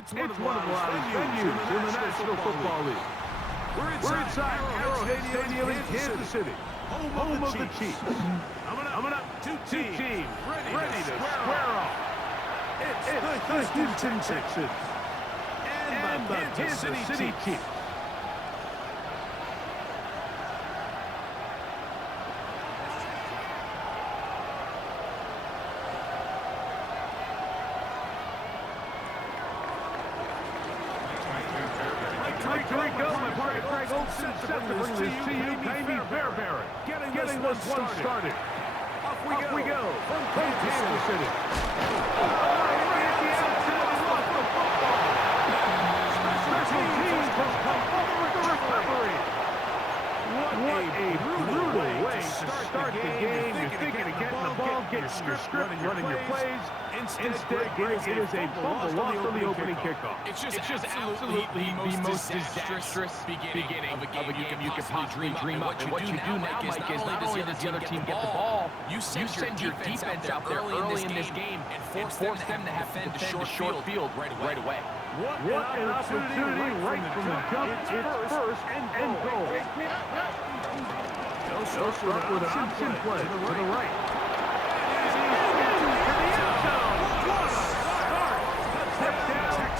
It's one of the loudest venues in the National Football League. We're inside Arrowhead Stadium in Kansas City, home of the Chiefs. Coming up, two teams ready to square off. It's the Houston Texans and the Kansas City Chiefs. Set to bring this to you, Jamie Fairbairn, getting this one started. Off we go from Kansas City. Special teams has come up with the recovery. What a brutal way to start the game. You're thinking of getting the ball, getting your script, running your plays. Instead, Greg, it is a fumble lost on the opening kickoff. It's just absolutely the most disastrous beginning of a game you could possibly dream up. And what you do now, Mike, is not only does the other team get the ball, you send your defense out there early in this game and force them to have to defend the short field right away. What an opportunity right from the jump. It's first and goal. They'll start with an option play to the right.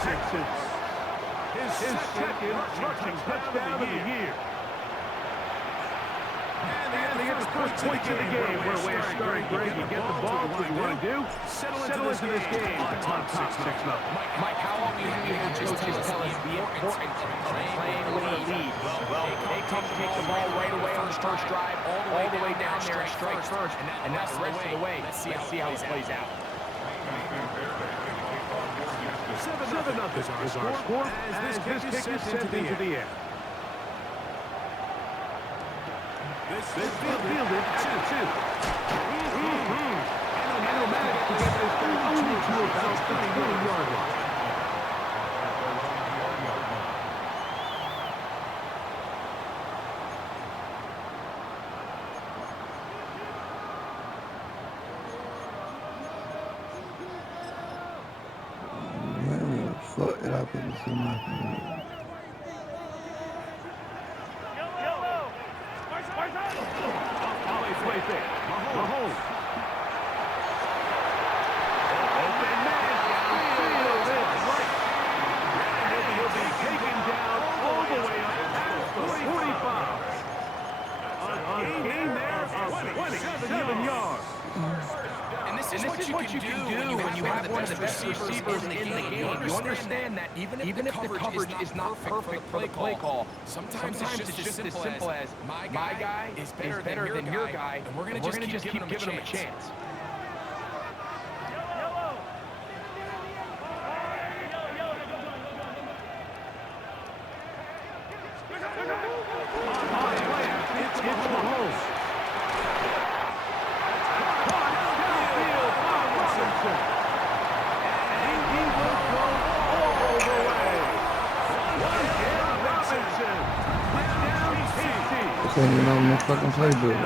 Texans. His second rushing touchdown of the year. And they get the first point in the game. What a way of starting, Greg. You get the ball, what you want to do. Settle into this game on top 6-0. Mike, how often do you hear coaches tell us the importance of playing with a lead? Well, they take the ball right away on the first drive, all the way down there and strike first, and that's the rest of the way. Let's see how it plays out. 7-0 is our score as this kick is sent into the air. This fielded at the 2. And he'll manage to get this thing only to about the 20-yard line. Fuck it up in the semi. Mahomes. Open man downfield. It's right. And he'll be taken down all the way up past the 45. A gain there of 27 yards. And this is what you can do when you have the best receivers in the game. You understand that even if the coverage is not perfect for the play call, sometimes it's just as simple as my guy is better than your guy, and we're going to just keep giving him a chance. It's Mahomes. So you know my fucking playbook.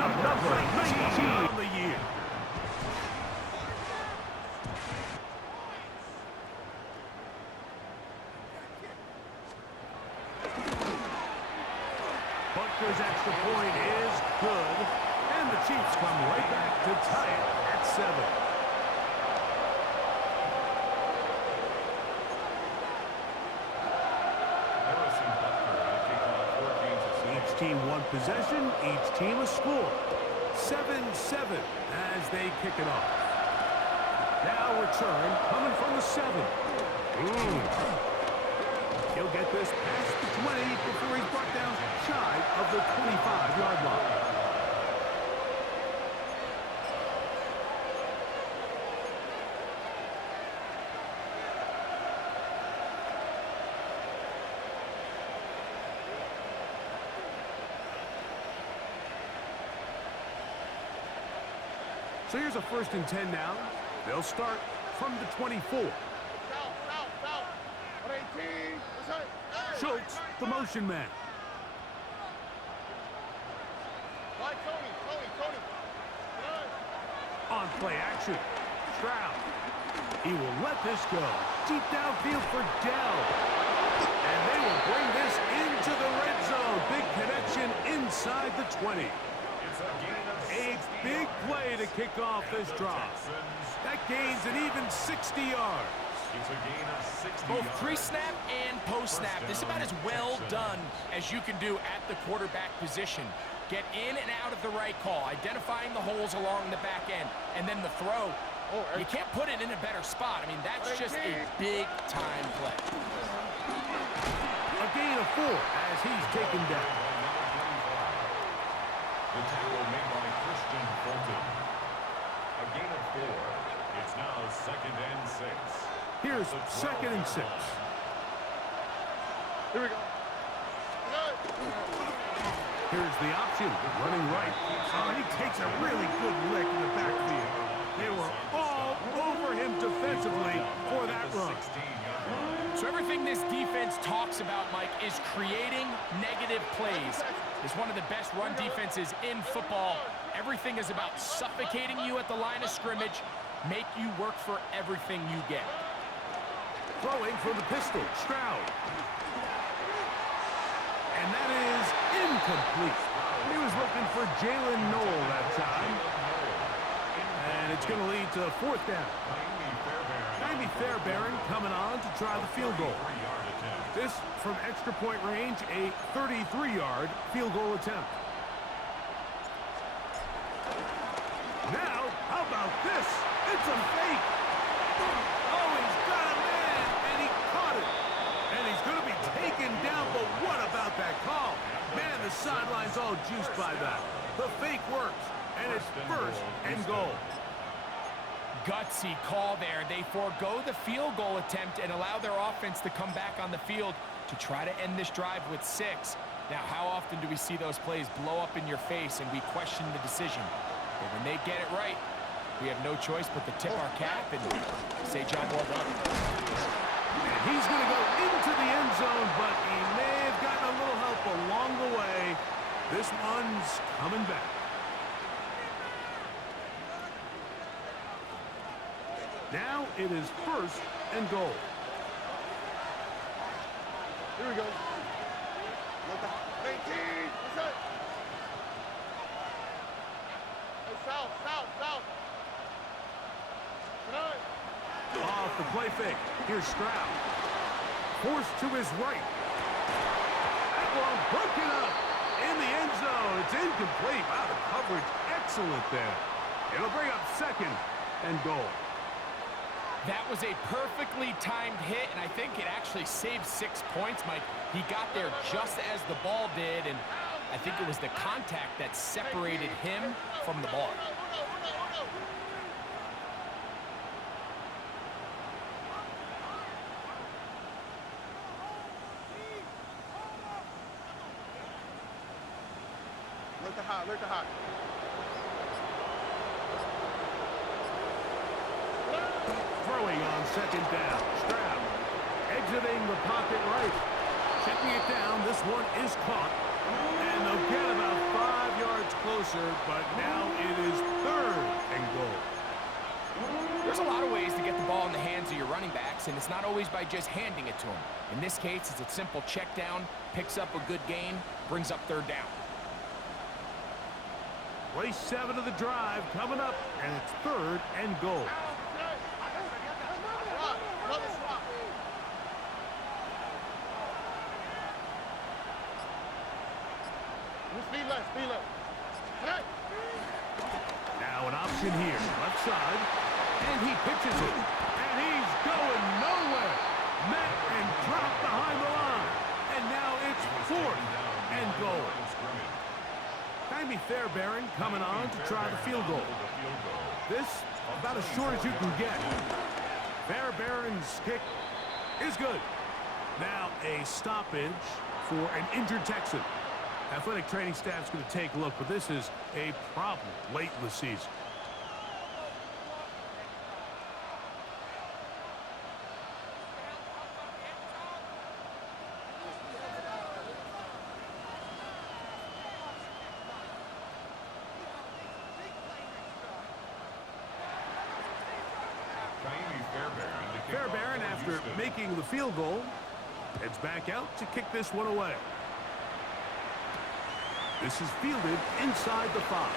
Butker's extra point is good, and the Chiefs come right back to tie it at 7. Each team one possession, each team a score. 7-7 as they kick it off. Now return coming from the 7. He'll get this past the 20 before he's brought down shy of the 25-yard line. So here's a 1st and 10 now. They'll start from the 24. Schultz, the motion man. On play action. Stroud. He will let this go. Deep downfield for Dell. And they will bring this into the red zone. Big connection inside the 20. A big play to kick off this drive. That gains an even 60 yards. Both pre-snap and post-snap. This is about as well done as you can do at the quarterback position. Get in and out of the right call, identifying the holes along the back end, and then the throw. You can't put it in a better spot. I mean, that's just a big-time play. A gain of 4 as he's taken down. The tackle made by Christian Fulton. A gain of 4. It's now 2nd and 6. Here's 2nd and 6. Here we go. Here's the option, running right. Oh, and he takes a really good lick in the backfield. They were all over him defensively for that run. So everything this defense talks about, Mike, is creating negative plays. It's one of the best run defenses in football. Everything is about suffocating you at the line of scrimmage, make you work for everything you get. Throwing from the pistol, Stroud. And that is incomplete. He was looking for Jalen Noel that time. And it's going to lead to 4th down. Jaime Fairbairn coming on to try the field goal. This from extra point range, a 33-yard field goal attempt. Now, how about this? It's a fake. Oh, he's got a man, and he caught it. And he's going to be taken down, but what about that call? Man, the sideline's all juiced by that. The fake works, and it's 1st and goal. Gutsy call there. They forego the field goal attempt and allow their offense to come back on the field to try to end this drive with 6. Now, how often do we see those plays blow up in your face and we question the decision? But when they get it right, we have no choice but to tip our cap and say, job well done. And he's going to go into the end zone, but he may have gotten a little help along the way. This one's coming back. Now it is 1st and goal. Here we go. 19. What's that? Hey, south. Off the play fake. Here's Stroud. Forced to his right. That one broken up in the end zone. It's incomplete. Wow, the coverage excellent there. It'll bring up 2nd and goal. That was a perfectly timed hit, and I think it actually saved 6 points, Mike. He got there just as the ball did, and I think it was the contact that separated him from the ball. Look the hot. Throwing on 2nd down. Stroud exiting the pocket right. Checking it down. This one is caught. And they'll get about 5 yards closer, but now it is 3rd and goal. There's a lot of ways to get the ball in the hands of your running backs, and it's not always by just handing it to them. In this case, it's a simple check down, picks up a good gain, brings up 3rd down. Play 7 of the drive coming up, and it's 3rd and goal. Speed left. Hey. Now an option here, left side, and he pitches it, and he's going nowhere. Met and dropped behind the line, and now it's 4th and goal. Jaime Fairbairn coming on to try the field goal. This about as short as you can get. Fairbairn's kick is good. Now a stoppage for an injured Texan. Athletic training staff's going to take a look, but this is a problem late in the season. Fairbairn, after making the field goal, heads back out to kick this one away. This is fielded inside the 5.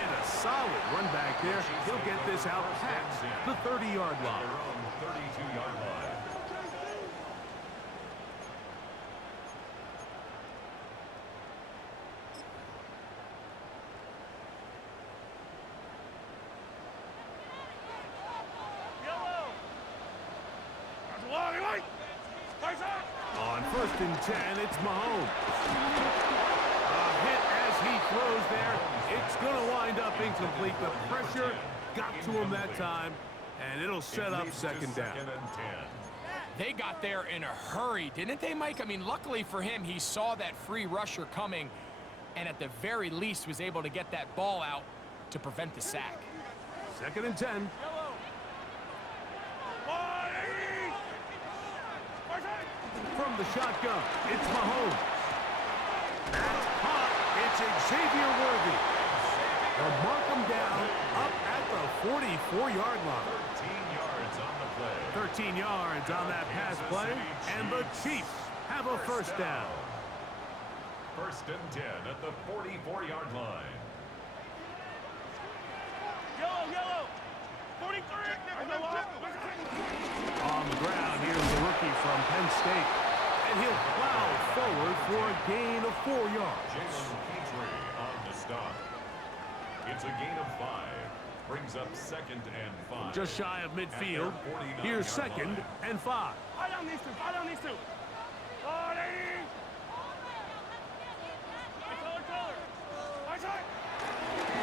And a solid run back there. He'll get this out past the 30-yard line. 32-yard line. On 1st and 10, it's Mahomes. A hit as he throws there. It's going to wind up incomplete. The pressure got to him that time, and it'll set up second down. They got there in a hurry, didn't they, Mike? I mean, luckily for him, he saw that free rusher coming, and at the very least was able to get that ball out to prevent the sack. 2nd and 10. From the shotgun, it's Mahomes. That's caught. It's Xavier Worthy. They'll mark him down up at the 44-yard line. 13 yards on the play. 13 yards on that pass play, and the Chiefs have a first down. 1st and 10 at the 44-yard line. Yellow. 43. On the ground, here's the rookie from Penn State. And he'll plow forward for a gain of 4 yards. Jalen Petrie on the stop. It's a gain of 5. Brings up 2nd and 5. Just shy of midfield. Here's 2nd and 5. I don't need to.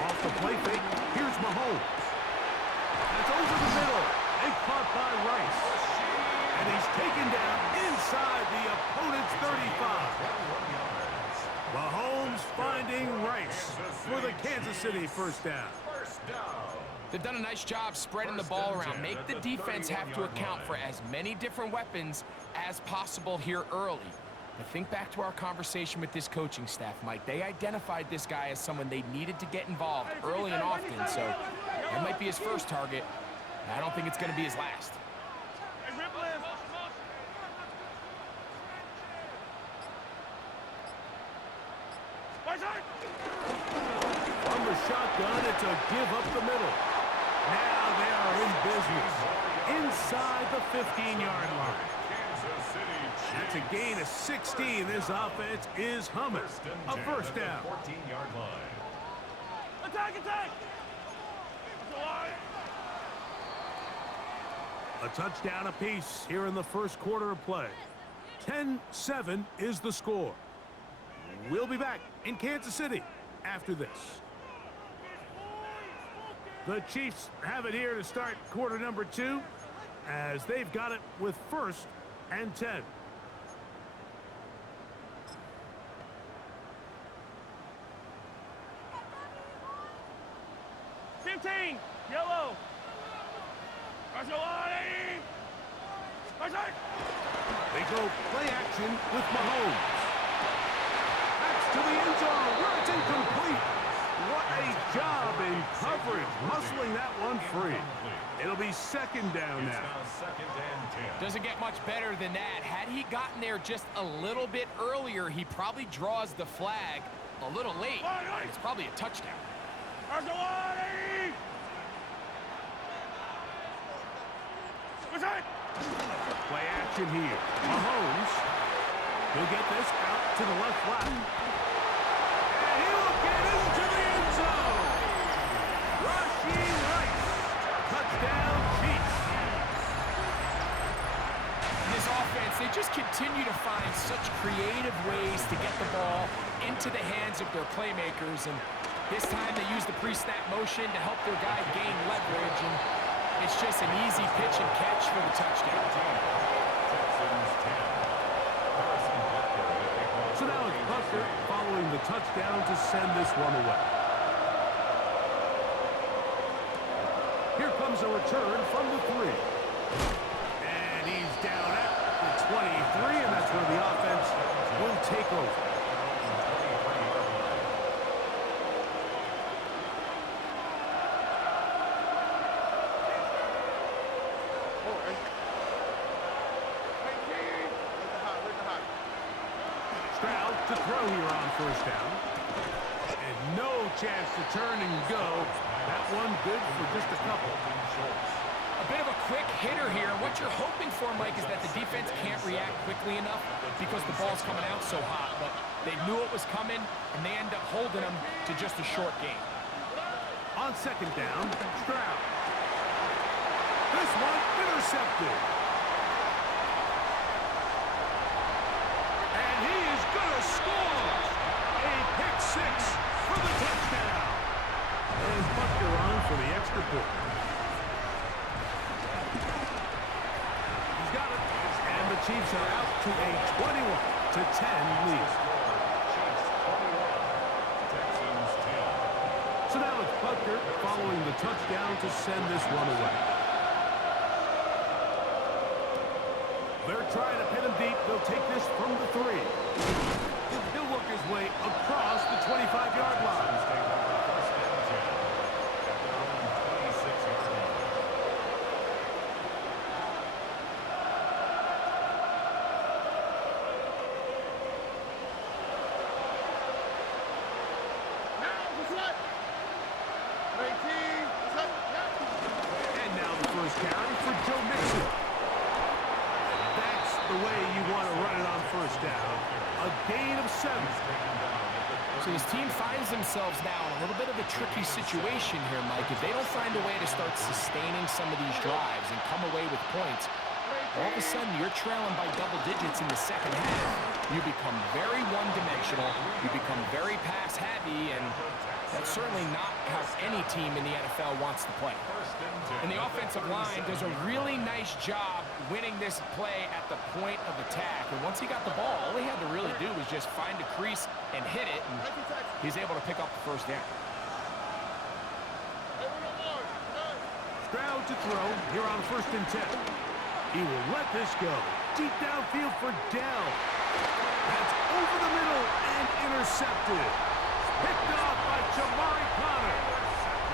Off the play fake, here's Mahomes. It's over the middle. And caught by Rice. And he's taken down inside the opponent's 35. Mahomes finding Rice for the Kansas City first down. They've done a nice job spreading the ball around. Make the defense have to account for as many different weapons as possible here early. But think back to our conversation with this coaching staff, Mike. They identified this guy as someone they needed to get involved early and often, so that might be his first target. I don't think it's going to be his last. From the shotgun, it's a give up the middle. Now they are in business inside the 15-yard line. That's a gain of 16. This offense is humming. A first down. 14-yard line. Attack! A touchdown apiece here in the first quarter of play. 10-7 is the score. We'll be back in Kansas City after this. The Chiefs have it here to start quarter number 2 as they've got it with 1st and 10. Yellow. They go play action with Mahomes. That's to the end zone where it's incomplete. What a job in coverage, muscling that one free. It'll be 2nd down now. 2nd and 10. Doesn't get much better than that. Had he gotten there just a little bit earlier, he probably draws the flag a little late. It's probably a touchdown. Play action here. Mahomes. He'll get this out to the left flat. And he will get into the end zone. Rashee Rice. Touchdown, Chiefs. This offense, they just continue to find such creative ways to get the ball into the hands of their playmakers. And this time they use the pre-snap motion to help their guy gain leverage. And it's just an easy pitch and catch for the touchdown. So now it's Buster following the touchdown to send this one away. Here comes a return from the 3. And he's down at the 23, and that's where the offense will take over. throw here on first down. And no chance to turn and go. That one good for just a couple. A bit of a quick hitter here. What you're hoping for, Mike, is that the defense can't react quickly enough because the ball's coming out so hot. But they knew it was coming, and they end up holding them to just a short game. On second down, Stroud. This one intercepted. And he is going to score. A pick six for the touchdown. And Butker on for the extra point. He's got it. And the Chiefs are out to a 21-10 lead. So now it's Butker following the touchdown to send this one away. They're trying to pin him deep. They'll take this from the 3. He'll work his way across the 25-yard line. And now the first down for Joe Mixon. That's the way you want to run it on first down. A gain of 7. So his team finds themselves now in a little bit of a tricky situation here, Mike. If they don't find a way to start sustaining some of these drives and come away with points, all of a sudden you're trailing by double digits in the second half. You become very one-dimensional. You become very pass-heavy, and that's certainly not how any team in the NFL wants to play. And the offensive line does a really nice job winning this play at the point of attack. And once he got the ball, all he had to really do was just find a crease and hit it, and he's able to pick up the first down. Stroud to throw here on 1st and 10. He will let this go. Deep downfield for Dell. That's over the middle and intercepted. Picked off by Jamari Connor.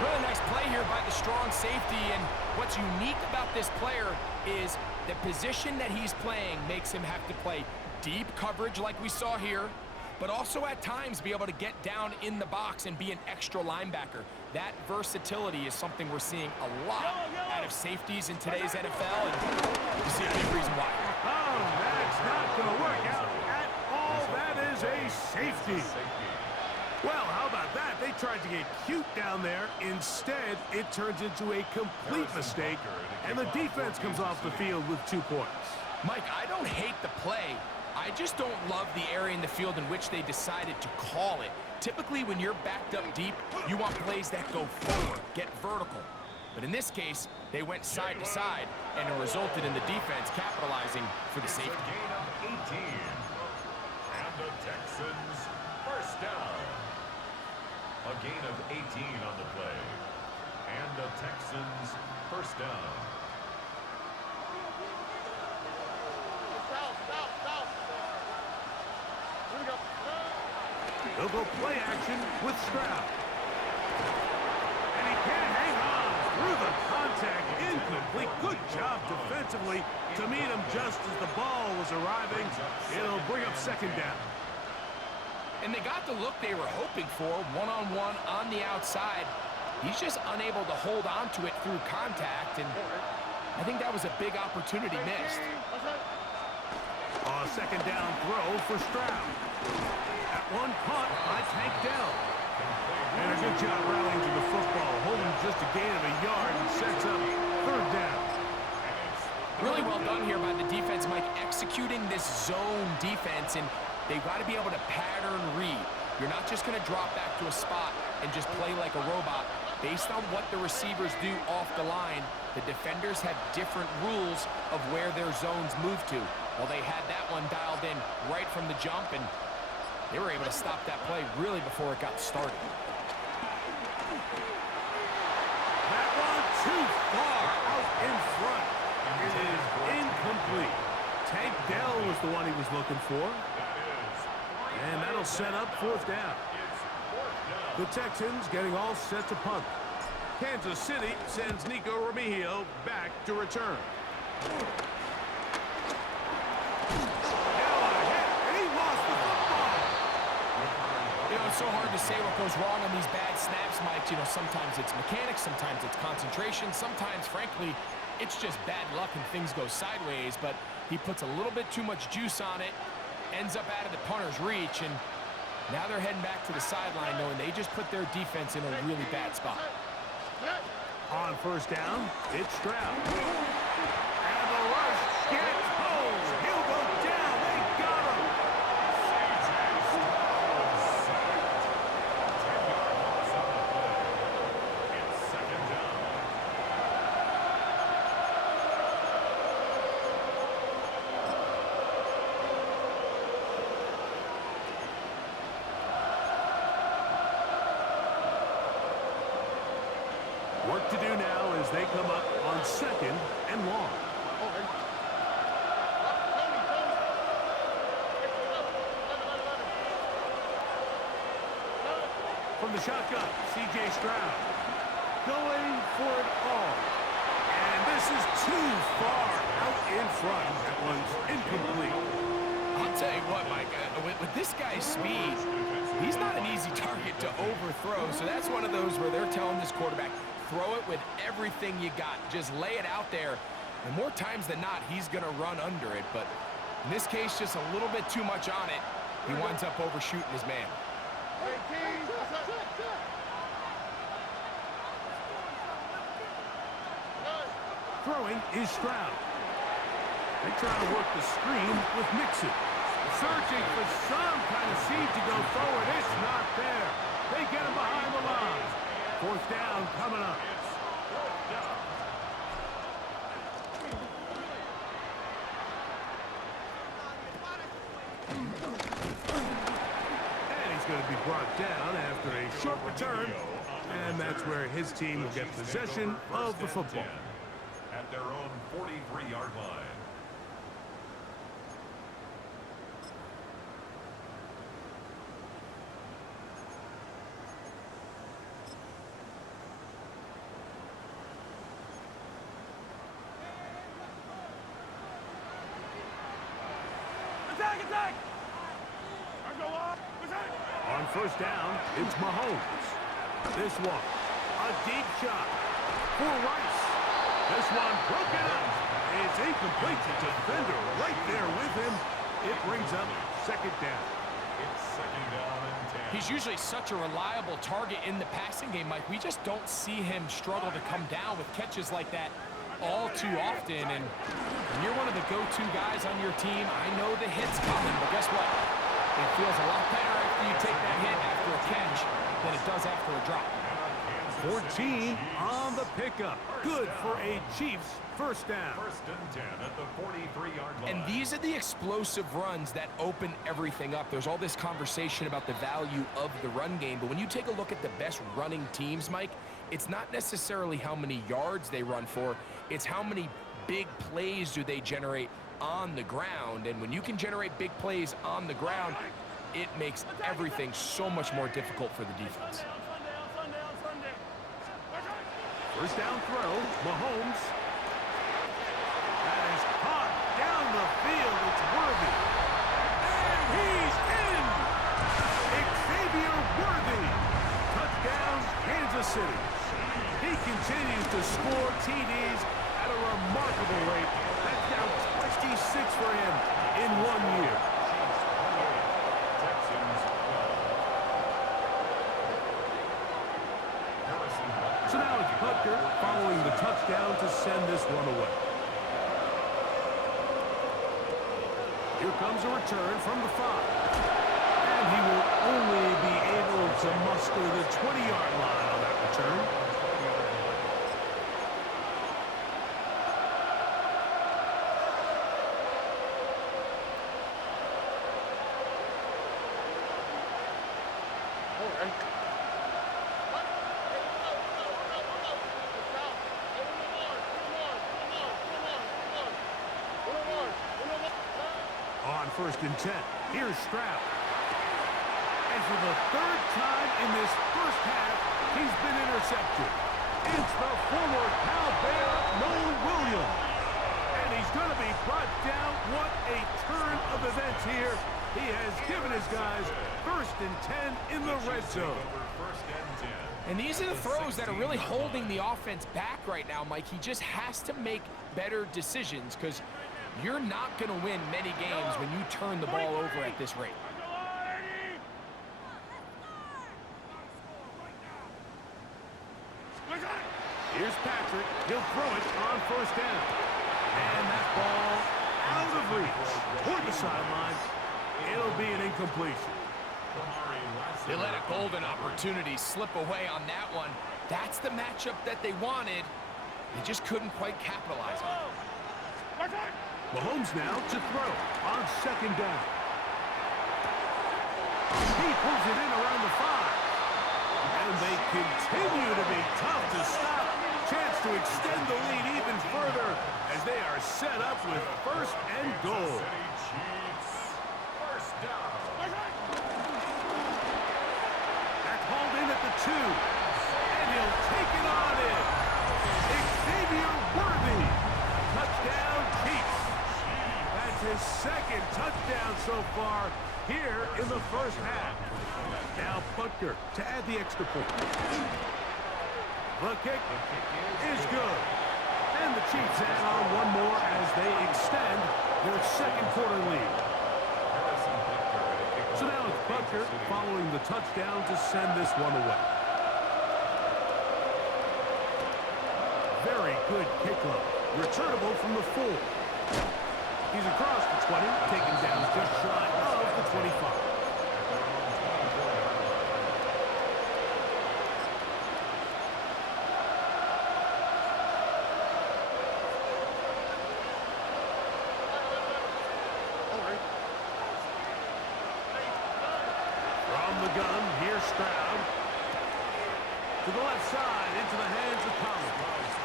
Really nice play here by the strong safety, and what's unique about this player is the position that he's playing makes him have to play deep coverage like we saw here, but also at times be able to get down in the box and be an extra linebacker. That versatility is something we're seeing a lot out of safeties in today's NFL, and you see a big reason why. Oh, that's not going to work out at all. That is a safety. Well, how about that? They tried to get cute down there. Instead, it turns into a complete mistake, and the defense comes off the field with 2 points. Mike, I don't hate the play. I just don't love the area in the field in which they decided to call it. Typically, when you're backed up deep, you want plays that go forward, get vertical. But in this case, they went side to side, and it resulted in the defense capitalizing for the safety. Gain of 18. And the Texans first down. A gain of 18 on the play. And the Texans first down. They'll go play action with Stroud. And he can't hang on through the contact. Incomplete. Good job defensively to meet him just as the ball was arriving. It'll bring up 2nd down. And they got the look they were hoping for, one-on-one on the outside. He's just unable to hold on to it through contact, and I think that was a big opportunity missed. A 2nd down throw for Stroud. That one caught by Tank Dell. And a good job rallying to the football, holding just a gain of a yard and sets up 3rd down. Really well done here by the defense, Mike, executing this zone defense, and they've got to be able to pattern read. You're not just going to drop back to a spot and just play like a robot. Based on what the receivers do off the line, the defenders have different rules of where their zones move to. Well, they had that one dialed in right from the jump, and they were able to stop that play really before it got started. That one too far out in front. It is incomplete. Tank Dell was the one he was looking for. And that'll set up 4th down. The Texans getting all set to punt. Kansas City sends Nico Remigio back to return. so hard to say what goes wrong on these bad snaps, Mike. You know, sometimes it's mechanics, sometimes it's concentration, sometimes, frankly, it's just bad luck and things go sideways, but he puts a little bit too much juice on it, ends up out of the punter's reach, and now they're heading back to the sideline knowing they just put their defense in a really bad spot. On first down, it's Stroud. And the rush gets home. He'll go down. They got him. Work to do now as they come up on second and long. From the shotgun, C.J. Stroud going for it all. And this is too far out in front. That one's incomplete. I'll tell you what, Mike, with this guy's speed, he's not an easy target to overthrow, so that's one of those where they're telling this quarterback, throw it with everything you got. Just lay it out there. And more times than not, he's going to run under it. But in this case, just a little bit too much on it. He winds up overshooting his man. Throwing is Stroud. They try to work the screen with Mixon. Searching for some kind of seed to go forward. It's not there. They get him behind the line. Fourth down coming up. And he's going to be brought down after a short return. And that's where his team will get possession of the football. At their own 43-yard line. Attack! On first down, it's Mahomes. This one, a deep shot for Rice. This one broken up. It's incomplete to defender right there with him. It brings up second down. It's second down and 10. He's usually such a reliable target in the passing game, Mike. We just don't see him struggle to come down with catches like that all too often. And when you're one of the go-to guys on your team, I know the hit's coming, but guess what? It feels a lot better after you take that hit after a catch than it does after a drop. 14 on the pickup. Good for a Chiefs first down. First and 10 at the 43-yard line. And these are the explosive runs that open everything up. There's all this conversation about the value of the run game, but when you take a look at the best running teams, Mike, it's not necessarily how many yards they run for, it's how many big plays do they generate on the ground. And when you can generate big plays on the ground, it makes everything so much more difficult for the defense. First down throw, Mahomes. That is caught down the field. It's Worthy. And he's in! Xavier Worthy. Touchdown, Kansas City. He continues to score TDs at a remarkable rate. That's now 26 for him in 1 year. So now it's Butker following the touchdown to send this one away. Here comes a return from the 5. And he will only be able to muster the 20-yard line on that return. On first and 10, here's Stroud. And for the third time in this first half, he's been intercepted. It's the former Cal Bear, Noel Williams. And he's going to be brought down. What a turn of events here He has given his guys 1st and 10 in the red zone. First and 10. And these are the throws that are really holding the offense back right now, Mike. He just has to make better decisions because you're not going to win many games when you turn the ball over at this rate. Here's Patrick. He'll throw it on 1st down. And that ball out of reach toward the sideline. It'll be an incompletion. They let a golden opportunity slip away on that one. That's the matchup that they wanted. They just couldn't quite capitalize on it. Mahomes now to throw on 2nd down. He pulls it in around the 5. And they continue to be tough to stop. Chance to extend the lead even further as they are set up with 1st and goal. Chiefs. First down. That's hauled in at the 2. And he'll take it on in. Xavier Worthy. Touchdown, Chiefs. That's his 2nd touchdown so far here in the 1st half. Now Butker to add the extra point. The kick is good. And the Chiefs add on one more as they extend their 2nd quarter lead. So now it's Butker following the touchdown to send this one away. Very good kickoff. Returnable from the 4. He's across the 20, taken down just shy of the 25. From the gun, here's STOUD. To the left side, into the hands of Collins.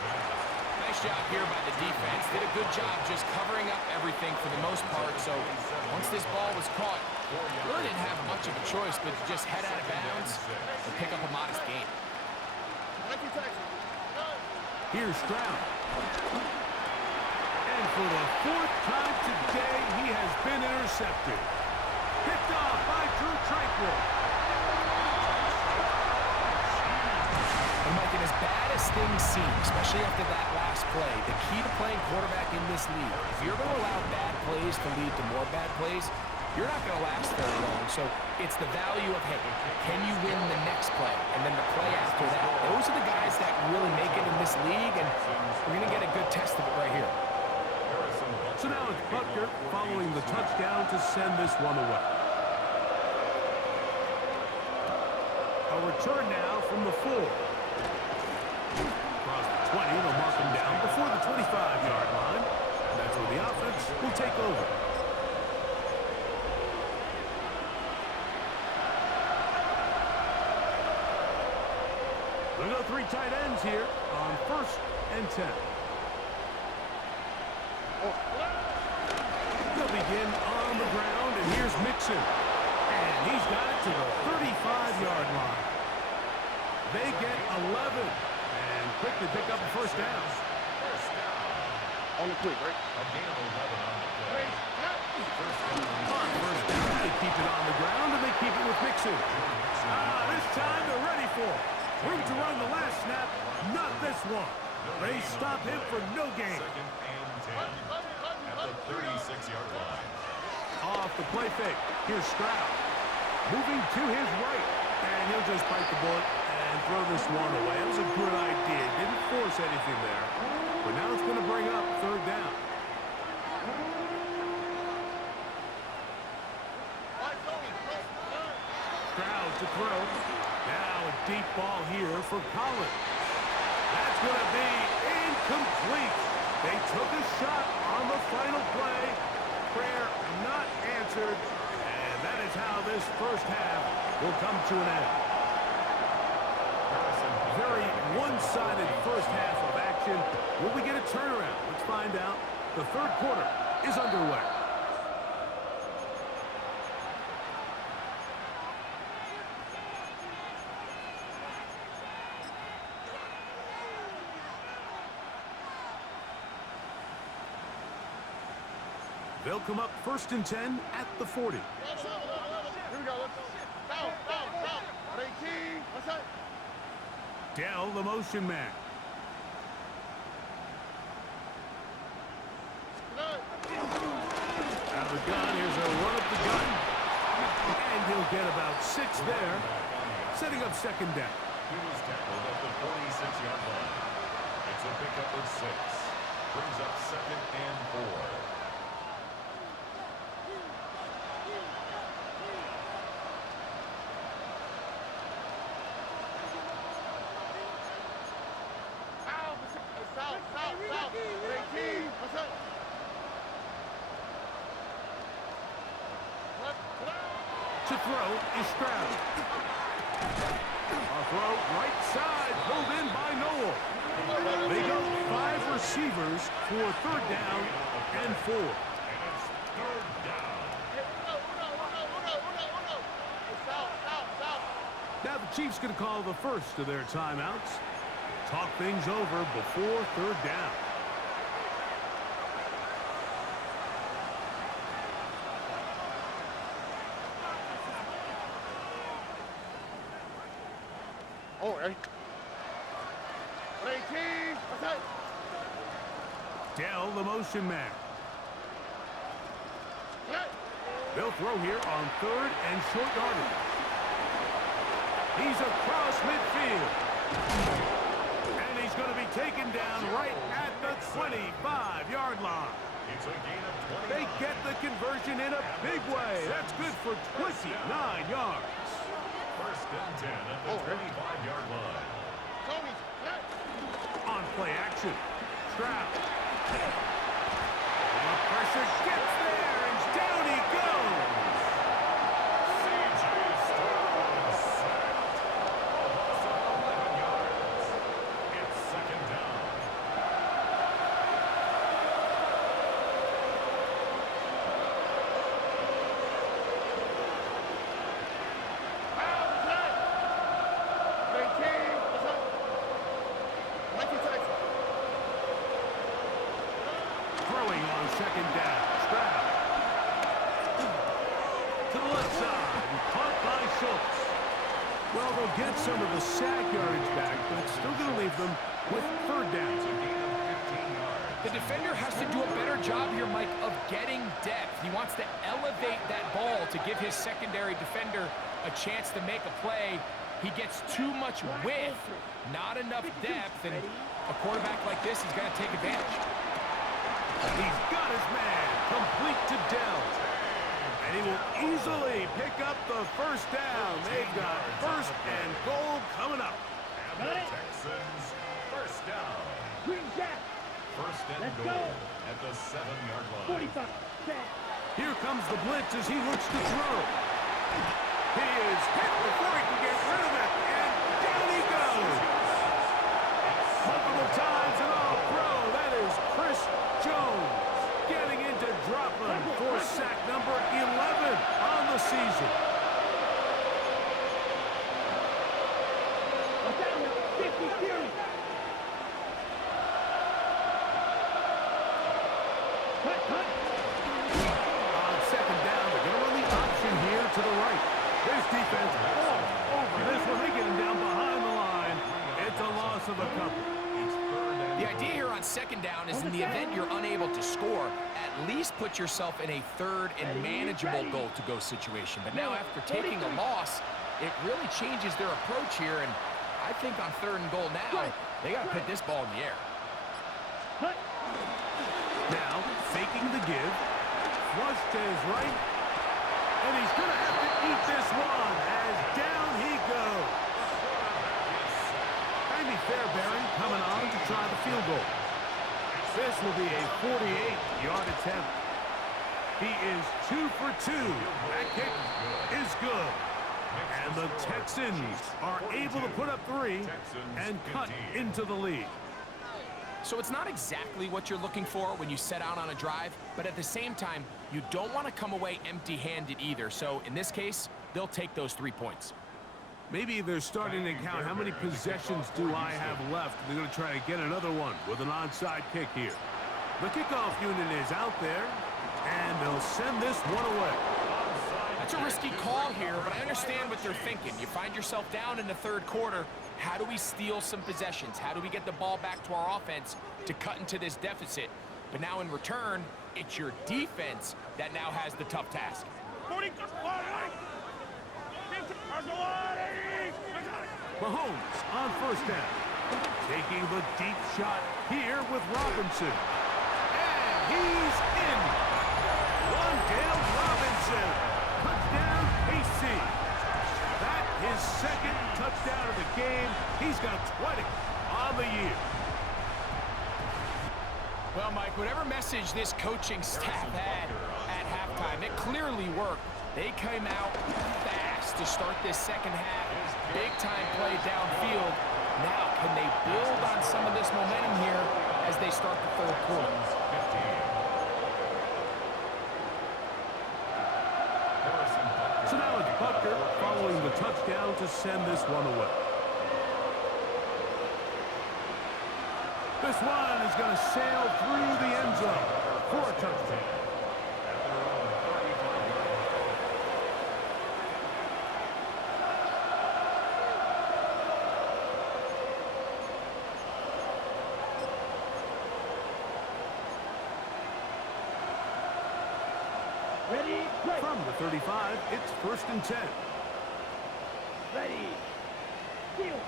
Nice job here by the defense. Did a good job just covering up everything for the most part. So once this ball was caught, really didn't have much of a choice but to just head out of bounds and pick up a modest gain. Here's STOUD. And for the 4th time today, he has been intercepted. Picked off by Drew Tranquil. And Mike, and as bad as things seem, especially after that last play, the key to playing quarterback in this league, if you're going to allow bad plays to lead to more bad plays, you're not going to last very long. So it's the value of, hey, can you win the next play? And then the play after that. Those are the guys that really make it in this league, and we're going to get a good test of it right here. So now it's Butker following the touchdown to send this one away. A return now from the 4. Across the 20, they'll mark him down before the 25-yard line. And that's where the offense will take over. We'll go 3 tight ends here on 1st and 10. They'll begin on the ground, and here's Mixon. And he's got it to the 35-yard line. They get 11 and quickly pick up a 1st down. On the quick, right? A gain of 11 on the play. On 1st down, they keep it on the ground, and they keep it with Mixon. This time they're ready for it. Room to run the last snap, not this one. They stop him for no gain. 2nd and 10 at the 36-yard line. Off the play fake, here's STOUD. Moving to his right, and he'll just bite the bullet and throw this one away. It was a good idea. Didn't force anything there. But now it's going to bring up 3rd down. STOUD to throw. Now a deep ball here for Collins. That's going to be incomplete. They took a shot on the final play. Prayer not answered. And that is how this 1st half will come to an end. Very one-sided 1st half of action. Will we get a turnaround? Let's find out. The 3rd quarter is underway. They'll come up 1st and 10 at the 40. Here we go. Let's go. Down. On 18. What's that? Dell, the motion man. Out of the gun, here's a run up the gun. And he'll get about 6 there, setting up 2nd down. He was tackled at the 46-yard line. It's a pickup of 6. Brings up 2nd and 4. South. 18. What's that? To throw is Stroud. A throw right side, pulled in by Noel. They go 5 receivers for 3rd down and 4. And it's 3rd down. Now the Chiefs going to call the first of their timeouts. Talk things over before 3rd down. Oh, 18. What's that? Dell, the motion man. They'll throw here on 3rd and short yardage. He's across midfield. And he's going to be taken down right at the 25-yard line. It's a gain of 29. They get the conversion in a big way. That's good for 29 yards. 1st and 10 at the 25-yard line. On play action. Stroud. The pressure gets there, and down he goes. C.J. Stroud sacked. A loss of 11 yards. It's 2nd down. Throwing on 2nd down. Stroud. To the left side. And caught by Schultz. Well, they'll get some of the sack yardage back, but it's still going to leave them with 3rd down. It's a gain of 15 yards. The defender has to do a better job here, Mike, of getting depth. He wants to elevate that ball to give his secondary defender a chance to make a play. He gets too much width, not enough depth, and a quarterback like this, he's got to take advantage. He's got his man, complete to Dell. And he will easily pick up the 1st down. They've got 1st and goal coming up. And the Texans, 1st down. Green Jack. 1st and Let's goal go. at the 7-yard line. 45. Here comes the blitz as he looks to throw. He is hit before he can get rid of it, and down he goes. Multiple times and all pro. That is Chris Jones getting into Dropland for sack number 11 on the season. Down now. 50 series. Cut. On 2nd down, they're going to run the option here to the right. There's defense all over this one. They get him down behind the line. It's a loss of a couple. The idea here on 2nd down is in the event you're unable to score, at least put yourself in a 3rd and manageable goal-to-go situation. But now after taking a loss, it really changes their approach here, and I think on 3rd and goal now, they got to put this ball in the air. Now, faking the give. Flush to his right. And he's going to have to eat this one as down he goes. Andy Fairbairn coming on to try the field goal. This will be a 48-yard attempt. He is 2 for 2. That kick is good. And the Texans are able to put up 3 and cut into the lead. So it's not exactly what you're looking for when you set out on a drive, but at the same time, you don't want to come away empty-handed either. So in this case, they'll take those 3 points. Maybe they're starting to count how many possessions do I have left. They're going to try to get another one with an onside kick here. The kickoff unit is out there. And they'll send this one away. That's a risky call here, but I understand what they're thinking. You find yourself down in the third quarter. How do we steal some possessions? How do we get the ball back to our offense to cut into this deficit? But now in return, it's your defense that now has the tough task. Mahomes on first down. Taking the deep shot here with Robinson. And he's in. Wandale Robinson. Touchdown, KC. That his second touchdown of the game. He's got 20 on the year. Well, Mike, whatever message this coaching staff had at halftime, it clearly worked. They came out fast to start this second half. Big-time play downfield. Now, can they build on some of this momentum here as they start the third quarter? So now it's Butker following the touchdown to send this one away. This one is going to sail through the end zone for a touchdown. Ready, play. From the 35, it's 1st and 10. Ready. Deal.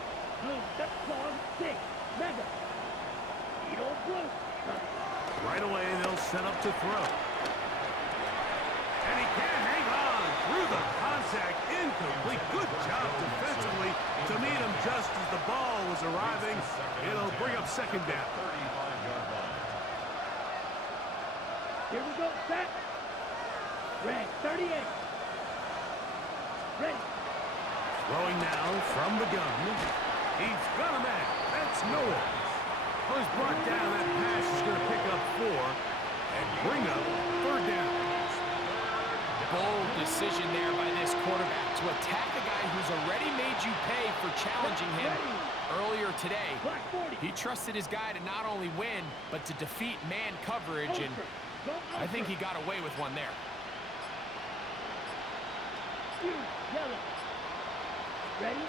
Blue, that's long, 6. Mega. Eagle, blue. Right away, they'll set up to throw. And he can't hang on through the contact. Incomplete. Good job defensively to meet him just as the ball was arriving. It'll bring up second down. 35-yard line. Here we go, set. Red, 38. Ready. Throwing now from the gun. He's got a man. That's Noah. Well, he's brought down. That pass is going to pick up 4 and bring up 3rd down. Bold decision there by this quarterback to attack a guy who's already made you pay for challenging him earlier today. Black 40. He trusted his guy to not only win, but to defeat man coverage, and I think he got away with one there. Yellow. Ready?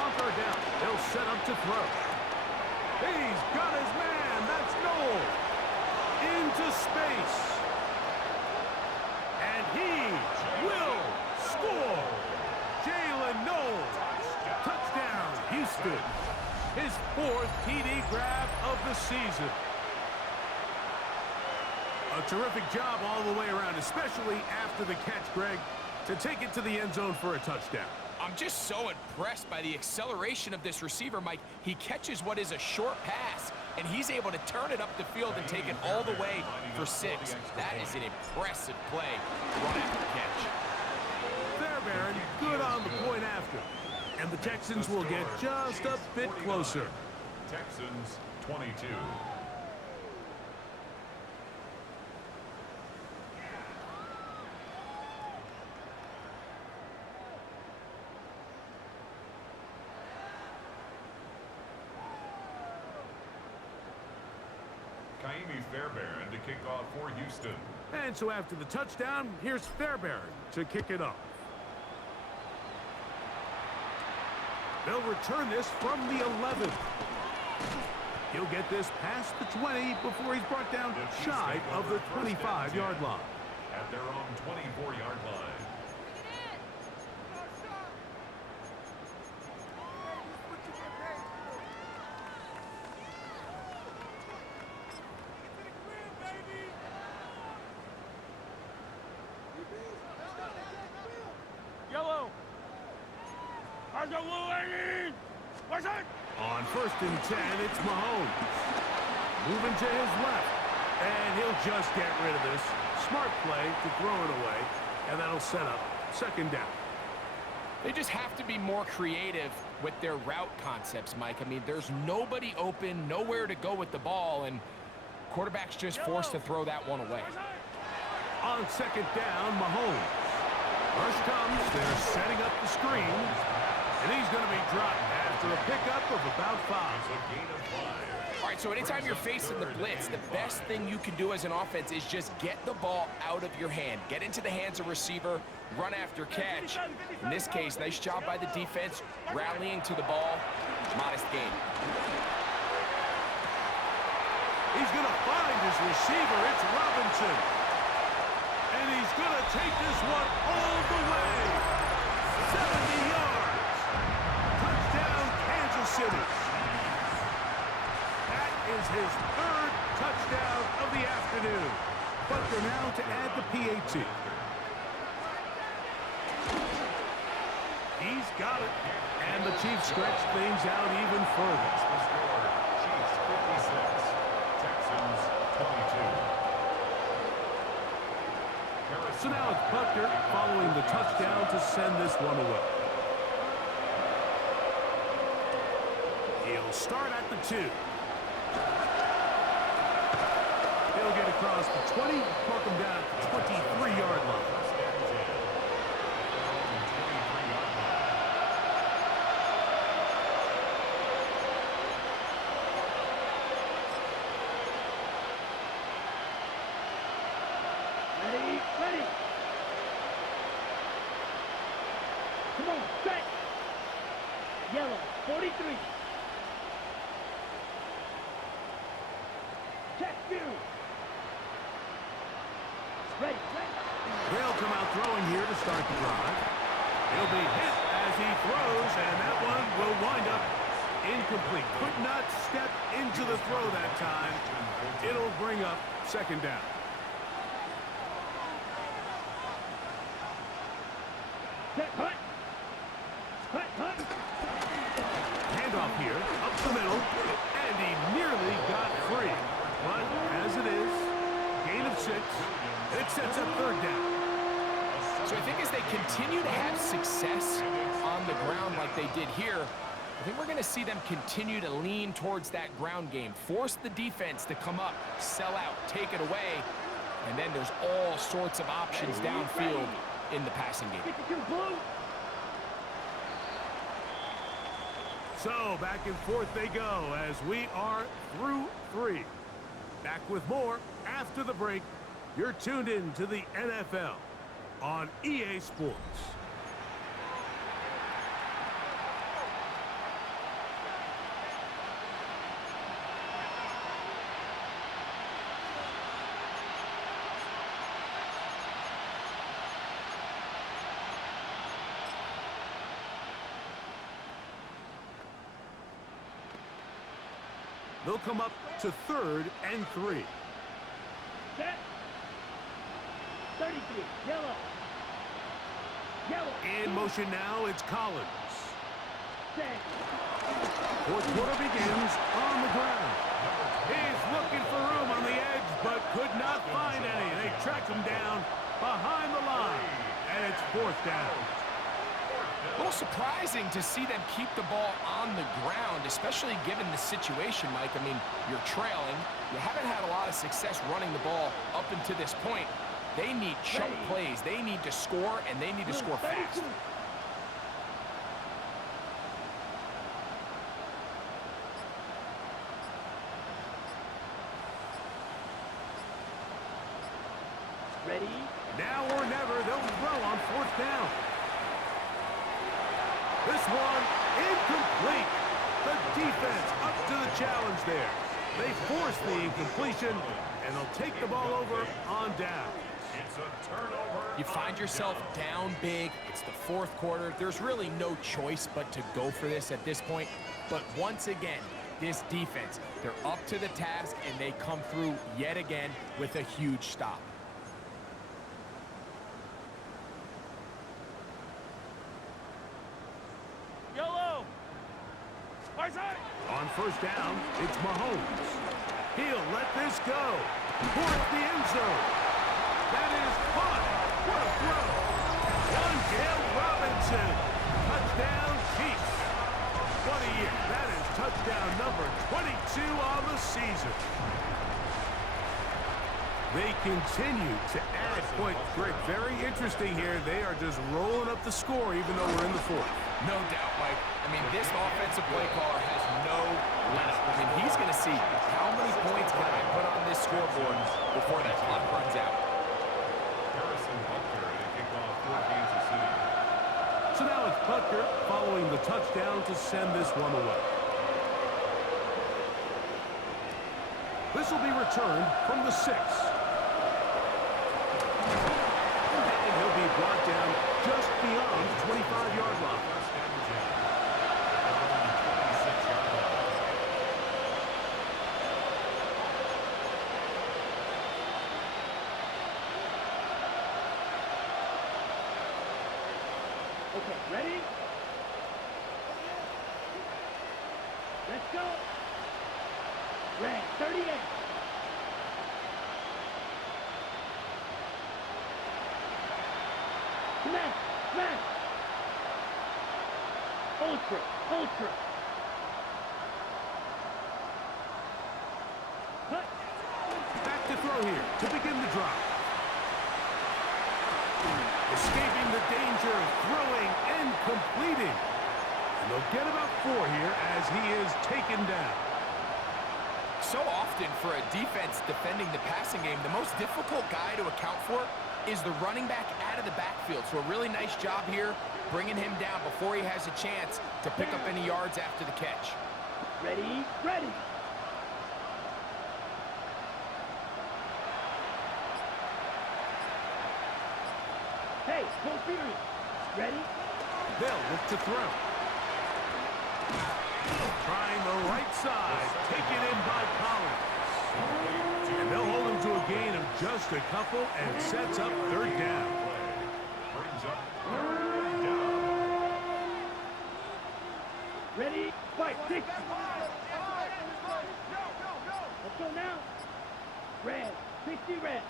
On 3rd down, they'll set up to throw. He's got his man. That's Noel. Into space. And he will score. Jalen Noel. Touchdown, Houston. His 4th TD grab of the season. A terrific job all the way around, especially after the catch, Greg, to take it to the end zone for a touchdown. I'm just so impressed by the acceleration of this receiver, Mike. He catches what is a short pass, and he's able to turn it up the field and take it all the way for 6. That is an impressive play run after the catch. Fairbairn, good on the point after. And the Texans will get just a bit closer. Texans 22. Fairbairn to kick off for Houston. And so after the touchdown, here's Fairbairn to kick it off. They'll return this from the 11. He'll get this past the 20 before he's brought down shy of the 25-yard line. At their own 24-yard line. Yellow. On 1st and 10, it's Mahomes. Moving to his left. And he'll just get rid of this. Smart play to throw it away. And that'll set up second down. They just have to be more creative with their route concepts, Mike. I mean, there's nobody open, nowhere to go with the ball, and quarterback's just forced to throw that one away. On 2nd down, Mahomes. Rush comes. They're setting up the screen. And he's going to be dropped after a pickup of about 5. It's a gain of 5. All right, so anytime you're facing the blitz, the best thing you can do as an offense is just get the ball out of your hand. Get into the hands of receiver, run after catch. In this case, nice job by the defense, rallying to the ball. Modest gain. He's going to find his receiver. It's Robinson. And he's going to take this one all the way. 70 yards. Touchdown, Kansas City. That is his third touchdown of the afternoon. Butker now to add the PAT. He's got it. And the Chiefs stretch things out even further. The score, Chiefs 56, Texans 22. So now it's Butker following the touchdown to send this one away. He'll start at the 2. He'll get across the 20, mark him down at the 23-yard line. Ready. Come on, set. Yellow, 43. Check view. Ready. They'll come out throwing here to start the drive. He'll be hit as he throws, and that one will wind up incomplete. Could not step into the throw that time. It'll bring up second down. Hut. Handoff here, up the middle, and he nearly got free. But as it is, gain of 6, and it sets up third down. So I think as they continue to have success on the ground like they did here, I think we're going to see them continue to lean towards that ground game. Force the defense to come up, sell out, take it away, and then there's all sorts of options downfield in the passing game. 52 blue. So back and forth they go as we are through 3. Back with more after the break. You're tuned in to the NFL on EA Sports. They'll come up to 3rd and 3. Set. 33. Yellow. In motion now, it's Collins. Set. Fourth quarter begins on the ground. He's looking for room on the edge, but could not find any. They track him down behind the line, and it's 4th down. A little surprising to see them keep the ball on the ground, especially given the situation, Mike. I mean, you're trailing. You haven't had a lot of success running the ball up until this point. They need chunk plays. They need to score, and they need to score fast. Ready. Now or never, they'll throw on 4th down. This one, incomplete. The defense up to the challenge there. They force the incompletion, and they'll take the ball over on down. It's a turnover. You find yourself down big. It's the 4th quarter. There's really no choice but to go for this at this point. But once again, this defense, they're up to the task, and they come through yet again with a huge stop. Yellow. On 1st down, it's Mahomes. He'll let this go towards the end zone. That is caught. What a throw. Wandale Robinson. Touchdown, Chiefs. What a year. That is touchdown number 22 on the season. They continue to add points. Greg, very interesting here. They are just rolling up the score even though we're in the 4th. No doubt, Mike. I mean, this offensive play caller has no let up. I mean, he's going to see how many points can I put on this scoreboard before that clock runs out. Harrison Butker to kick off for Kansas City. So now it's Butker following the touchdown to send this one away. This will be returned from the 6. And he'll be brought down just beyond the 25-yard line. First and 10. Around the 26-yard line. Okay, ready? Let's go. Red 38. Smash, smash. Ultra, ultra. Cut. Back to throw here to begin the drive. Escaping the danger, throwing and completing. And they'll get about 4 here as he is taken down. So often for a defense defending the passing game, the most difficult guy to account for is the running back out of the backfield. So a really nice job here bringing him down before he has a chance to pick up any yards after the catch. Ready, ready. Hey, go Peters. Ready? They'll look to throw. Trying the right side, taken in by Collins. And they'll hold him to a gain of just a couple and sets up 3rd down. Brings up 3rd down. Ready? Fight. 6. Let's go now. Red. 60 red.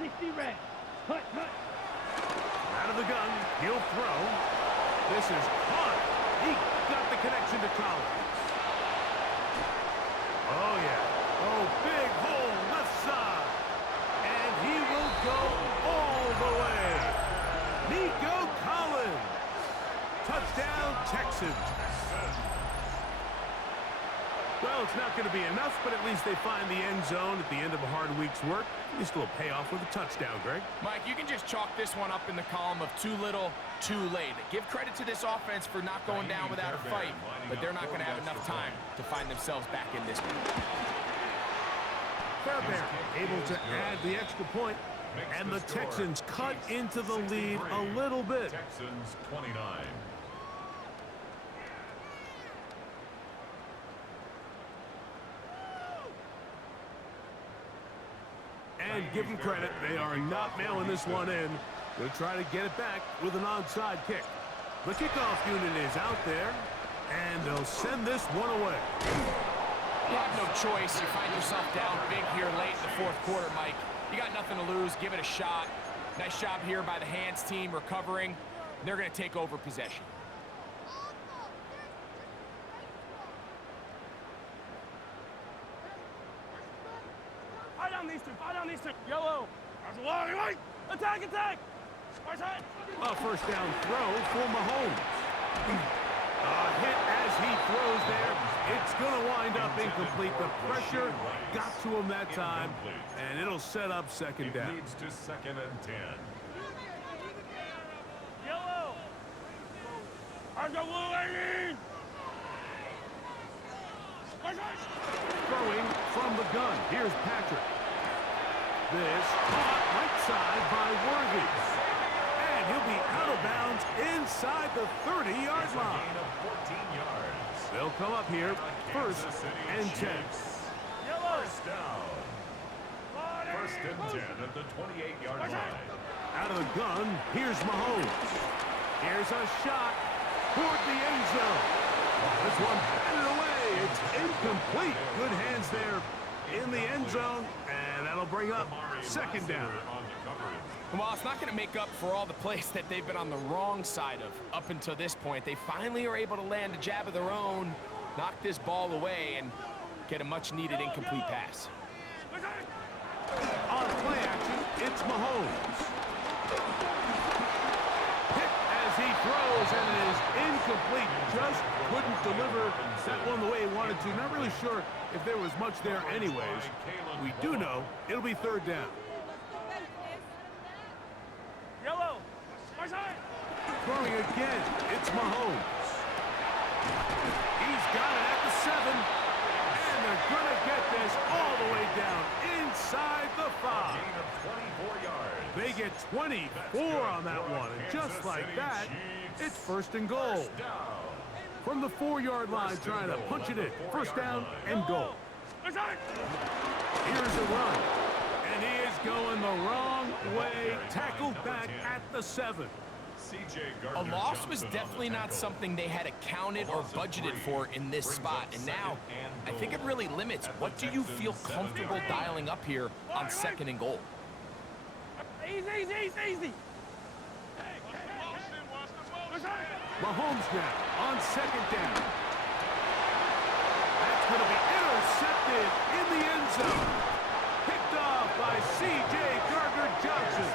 60 red. Cut, cut. Out of the gun, he'll throw. This is caught. He got the connection to Collins. Oh, yeah. Oh, big hole left side. And he will go all the way. Nico Collins. Touchdown, Texans. Well, it's not going to be enough, but at least they find the end zone at the end of a hard week's work. At least a little payoff with a touchdown, Greg. Mike, you can just chalk this one up in the column of too little, too late. Give credit to this offense for not going down without a fight, but they're not going to have enough time to find themselves back in this one. Fairbairn able to add the extra point, and the Texans cut into the lead a little bit. Texans 29. And give them credit, they are not mailing this one in. They'll try to get it back with an onside kick. The kickoff unit is out there, and they'll send this one away. You have no choice. You find yourself down big here late in the 4th quarter, Mike. You got nothing to lose. Give it a shot. Nice job here by the hands team recovering. They're going to take over possession. Fight on these two. Fight on these two. Yellow. That's a long right. Attack, attack. A first down throw for Mahomes. A hit as he throws there. It's going to wind up incomplete. The pressure got to him that time, and it'll set up 2nd down. It leads to 2nd and 10. Yellow. I'm the blue lane. Throwing from the gun. Here's Patrick. This caught right side by Worthy. And he'll be out of bounds inside the 30-yard line. Gain of 14 yards. They'll come up here, 1st and 10. First down. 1st and 10 at the 28-yard line. Out of the gun, here's Mahomes. Here's a shot toward the end zone. This one batted away. It's incomplete. Good hands there in the end zone, and that'll bring up 2nd down. Well, it's not going to make up for all the plays that they've been on the wrong side of up until this point. They finally are able to land a jab of their own, knock this ball away, and get a much-needed incomplete pass. On play action, it's Mahomes. Hit as as he throws, and it is incomplete. Just couldn't deliver that one the way he wanted to. Not really sure if there was much there anyways. We do know it'll be third down. Yellow. Throwing again, it's Mahomes. He's got it at the 7, and they're going to get this all the way down inside the 5. Gain of 24 yards. They get 24 on that one, and just like that, it's first and goal. First down. From the 4-yard line, trying to punch it in. First down and goal. Here's a run, and he is going the wrong way. Tackled back at the 7. A loss was definitely not something they had accounted or budgeted for in this spot, and now I think it really limits. What do you feel comfortable dialing up here on second and goal? Easy. Mahomes now on second down. That's going to be intercepted in the end zone. Picked off by C.J. Gardner-Johnson.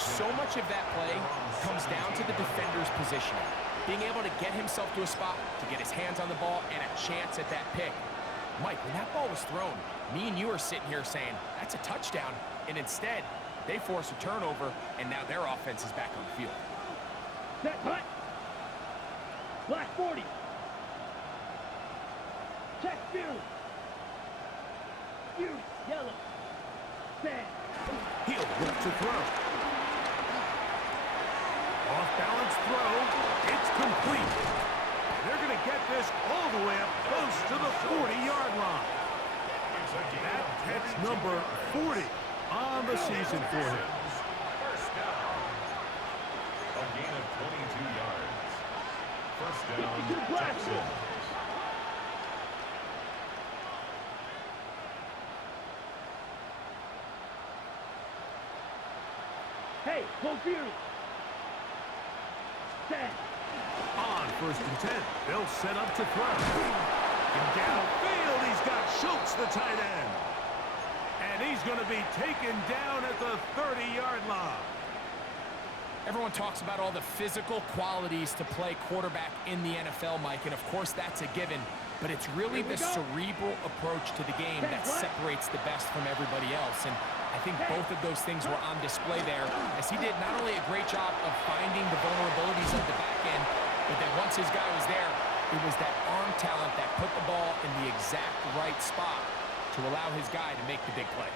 So much of that play comes down to the defender's positioning. Being able to get himself to a spot, to get his hands on the ball, and a chance at that pick. Mike, when that ball was thrown, me and you are sitting here saying, that's a touchdown. And instead, they force a turnover, and now their offense is back on the field. Set, hut. Black 40. Check Fury. Fury, yellow. Set. He'll look to throw. Off-balance throw. It's complete. They're going to get this all the way up close to the 40-yard line. That catch number 40 on the season for him. First down. A gain of 22 yards. First down, Texans. Hey, go Fury. Set. On first and 10, they'll set up to throw. And downfield, he's got Schultz, the tight end. And he's going to be taken down at the 30-yard line. Everyone talks about all the physical qualities to play quarterback in the NFL, Mike, and of course that's a given, but it's really the cerebral approach to the game that separates the best from everybody else, and I think both of those things were on display there, as he did not only a great job of finding the vulnerabilities of the back end, but then once his guy was there, it was that arm talent that put the ball in the exact right spot to allow his guy to make the big play.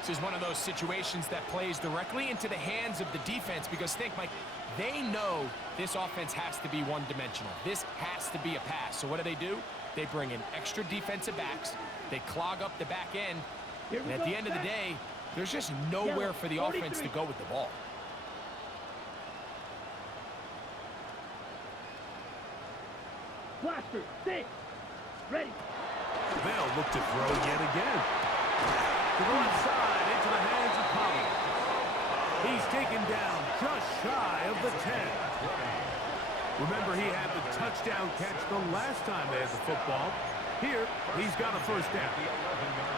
This is one of those situations that plays directly into the hands of the defense, because think, Mike, they know this offense has to be one-dimensional. This has to be a pass. So what do? They bring in extra defensive backs. They clog up the back end. And at the end of the day, there's just nowhere for the offense to go with the ball. Blaster, 6. Ready. They'll look to throw yet again. To the left side, into the hands of Collins. He's taken down just shy of the 10. Remember, he had the touchdown catch the last time they had the football. Here, he's got a first down.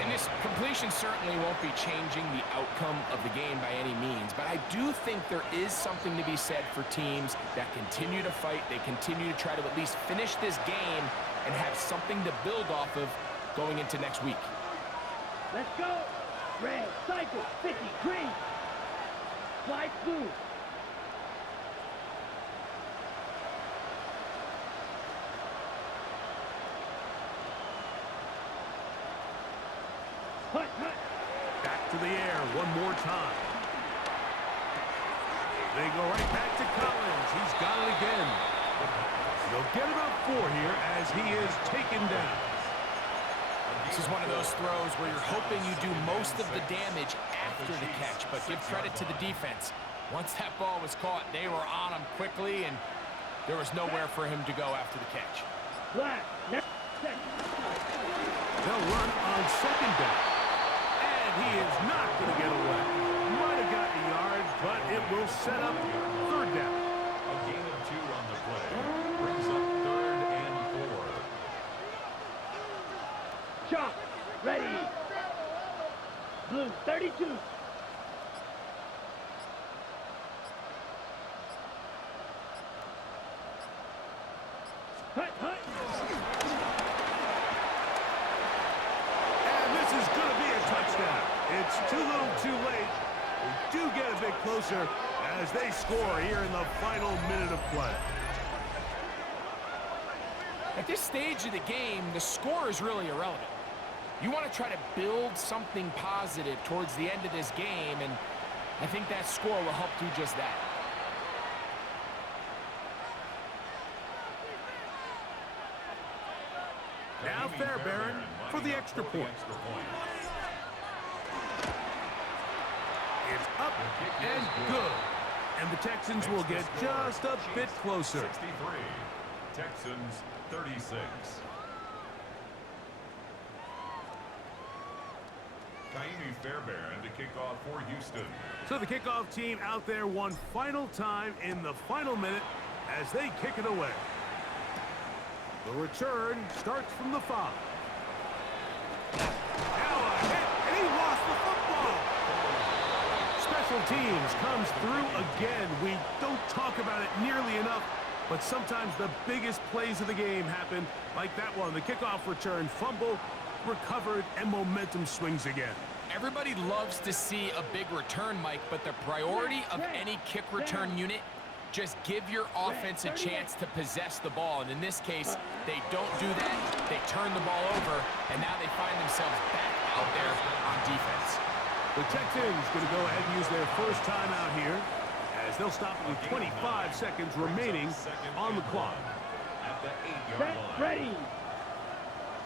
And this completion certainly won't be changing the outcome of the game by any means, but I do think there is something to be said for teams that continue to fight. They continue to try to at least finish this game and have something to build off of going into next week. Let's go. Red, cycle, 50, green. Slide blue. Hut. Back to the air one more time. They go right back to Collins. He's got it again. They'll get about 4 here as he is taken down. This is one of those throws where you're hoping you do most of the damage after the catch, but give credit to the defense. Once that ball was caught, they were on him quickly, and there was nowhere for him to go after the catch. Black, next, second. They'll run on second down. And he is not going to get away. Might have got a yard, but it will set up third down. A gain of 2 on the play. Brings up 3rd and 4. Chop, ready. Blue, 32. It's too little too late. We do get a bit closer as they score here in the final minute of play. At this stage of the game, the score is really irrelevant. You want to try to build something positive towards the end of this game, and I think that score will help do just that. Now Fairbairn for the extra point. It's up and good. And the Texans will get just a bit closer. 63. Texans 36. Kaimi Fairbairn to kick off for Houston. So the kickoff team out there one final time in the final minute as they kick it away. The return starts from the 5. Now a hit, and he lost the football. Special teams comes through again. We don't talk about it nearly enough, but sometimes the biggest plays of the game happen like that one. The kickoff return, fumble, recovered, and momentum swings again. Everybody loves to see a big return, Mike, but the priority of any kick return unit, just give your offense a chance to possess the ball. And in this case, they don't do that. They turn the ball over, and now they find themselves back out there on defense. The Texans going to go ahead and use their first timeout here as they'll stop with 25 seconds remaining on the clock. At the 8-yard Set, line. ready.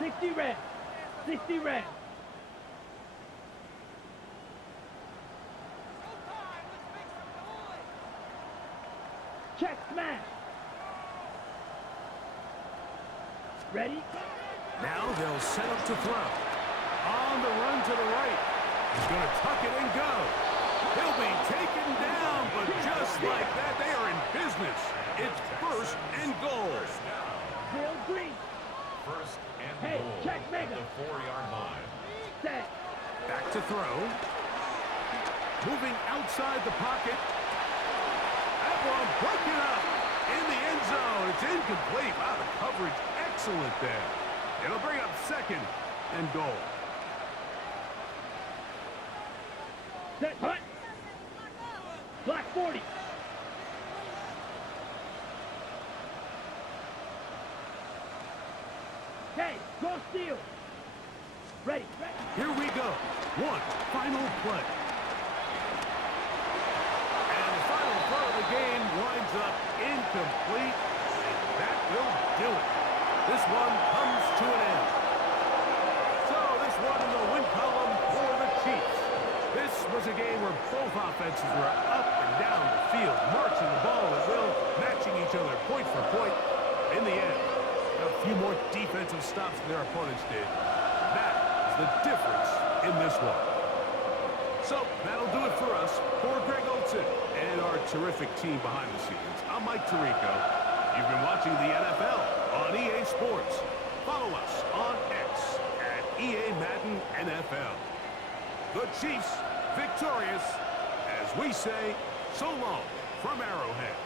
60 red. 60 red. Check smash. Ready? Now they'll set up to throw. On the run to the right. He's going to tuck it and go. He'll be taken down, but just like that, they are in business. It's first and goal. Bill Green. First and Hey, goal check at mega. the 4-yard line. Set. Back to throw. Moving outside the pocket. That one broken up in the end zone. It's incomplete. Wow, the coverage excellent there. It'll bring up second and goal. Set. Hut. Black 40. Hey, go steal. Ready. Ready. Here we go. One final play. And the final throw of the game winds up incomplete. And that will do it. This one comes to an end. So this one in the win column for the Chiefs. This was a game where both offenses were up and down the field, marching the ball at will, matching each other point for point. In the end, a few more defensive stops than their opponents did. That is the difference in this one. So that'll do it for us. For Greg Olson and our terrific team behind the scenes, I'm Mike Tirico. You've been watching the NFL on EA Sports. Follow us on X at EA Madden NFL. The Chiefs victorious as we say so long from Arrowhead.